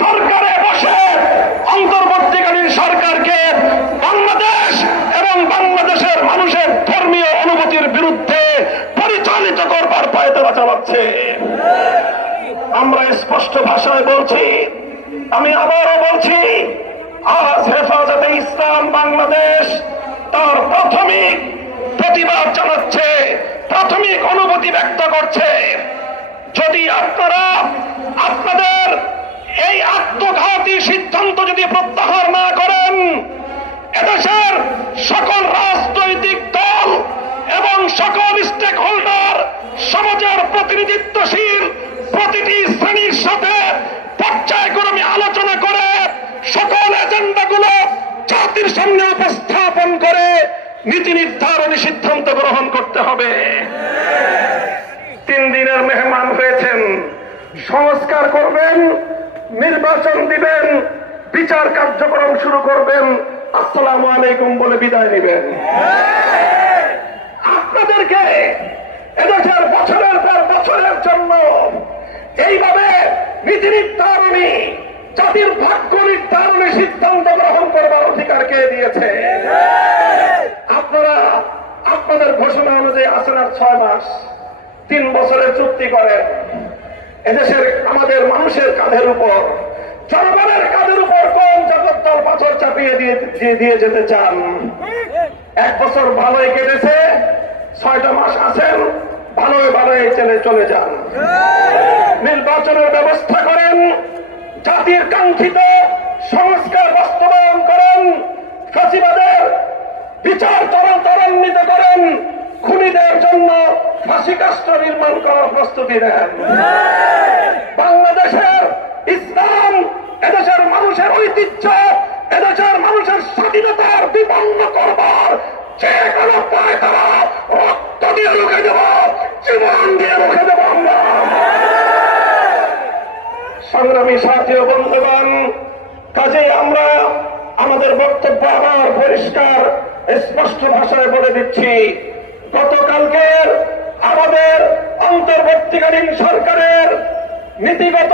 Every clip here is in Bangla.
সরকারে বসে অন্তর্বর্তীকালীন সরকারকে বাংলাদেশ এবং বাংলাদেশের মানুষের ধর্মীয় অনুভূতির বিরুদ্ধে পরিচালিত করবার পায়তারা চালাচ্ছে। আমরা স্পষ্ট ভাষায় বলছি, আমি আবারও বলছি, আজ হেফাজতে ইসলাম বাংলাদেশ তার প্রাথমিক প্রতিবাদ জানাচ্ছে, প্রাথমিক অনুভূতি ব্যক্ত করছে। যদি আপনারা আপনাদের এই আত্মঘাতী সিদ্ধান্ত যদি প্রত্যাহার না করেন, এদেশের সকল রাজনৈতিক দল এবং সকল স্টেক হোল্ডার, সমাজের প্রতিনিধিত্বশীল প্রতিটি শ্রেণীর সাথে পর্যায়ক্রমে আলোচনা করে সকল এজেন্ডাগুলো জাতির সামনে উপস্থাপন করে নীতি নির্ধারণী সিদ্ধান্ত গ্রহণ করতে হবে। 3 দিনের মেহমান হয়েছেন, সংস্কার করবেন, নির্বাচন দিবেন, বিচার কার্যক্রম শুরু করবেন, আসসালামু আলাইকুম বলে বিদায় নেবেন। আপনাদেরকে এদেশের বছরের পর বছরের জন্য এইভাবে নীতি নির্ধারণী, জাতির ভাগ্য নির্ধারণী সিদ্ধান্ত গ্রহণ করবার অধিকার কে দিয়েছে? আপনারা আপনাদের ঘোষণা অনুযায়ী আছেন আর 6 মাস, 3 বছরের চুক্তি করেন। এদেশের আমাদের মানুষের কাঁধের উপর, জনগণের কাঁধের উপর কোন জগদ্দল পাথর চাপিয়ে দিয়ে যেতে চান? 1 বছর ভালোই কেটেছে, 6টা মাস আছেন, ভালোই ভালোই চলে যান। নির্বাচনের ব্যবস্থা করেন, জাতির কাঙ্ক্ষিত সংস্কার বাস্তবায়ন করেন, ফাঁসিবাদের বিচার ত্বরান্বিত করেন, খুনিদের জন্য ফাঁসি কাষ্ঠ নির্মাণ করার প্রস্তুতি নেন। বাংলাদেশের ইসলাম, এদেশের মানুষের ঐতিহ্য, এদেশের মানুষের স্বাধীনতার বিপন্ন করবার যে কোনো পায়তারা রক্ত দিয়ে রুখে দেব, জীবন দিয়ে রুখে দেব আমরা। সংগ্রামী সাথী ও বন্ধুগণ, কাজেই আমরা আমাদের বক্তব্য আবার পরিষ্কার স্পষ্ট ভাষায় বলে দিচ্ছি। গতকালকের আমাদের অন্তর্বর্তীকালীন সরকারের নীতিগত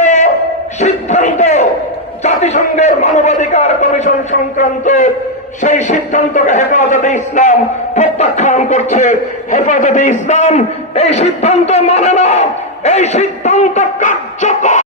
সিদ্ধান্ত, জাতিসংঘের মানবাধিকার কমিশন সংক্রান্ত সেই সিদ্ধান্তকে হেফাজতে ইসলাম প্রত্যাখ্যান করছে। হেফাজতে ইসলাম এই সিদ্ধান্ত মানে না, এই সিদ্ধান্ত কার্যকর